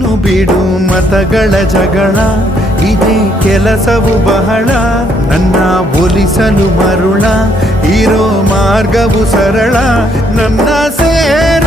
ನೀನು ಬಿಡು ಮತಗಳ ಜಗಳ, ಇದೇ ಕೆಲಸವು ಬಹಳ. ನನ್ನ ಒಲಿಸಲು ಮರುಳ, ಇರೋ ಮಾರ್ಗವು ಸರಳ. ನನ್ನ ಸೇರ